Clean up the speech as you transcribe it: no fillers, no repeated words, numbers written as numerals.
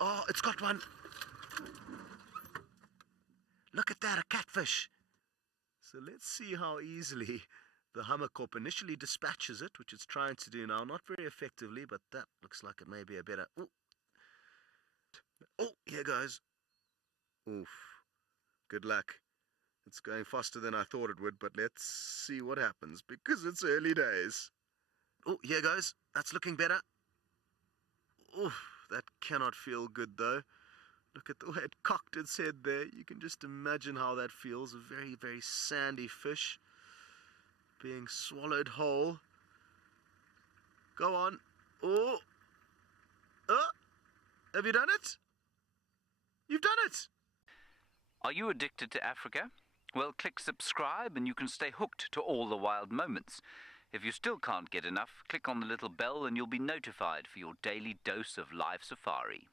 Oh, it's got one. Look at that, a catfish. So let's see how easily the hammerkop initially dispatches it, which it's trying to do now. Not very effectively, but that looks like it may be a better... Ooh. Oh, here goes. Oof. Good luck. It's going faster than I thought it would, but let's see what happens, because it's early days. Oh, here goes. That's looking better. Oof, that cannot feel good, though. Look at the way it cocked its head there. You can just imagine how that feels. A very, very sandy fish being swallowed whole. Go on. Oh! Oh! Have you done it? You've done it! Are you addicted to Africa? Well, click subscribe and you can stay hooked to all the wild moments. If you still can't get enough, click on the little bell and you'll be notified for your daily dose of live safari.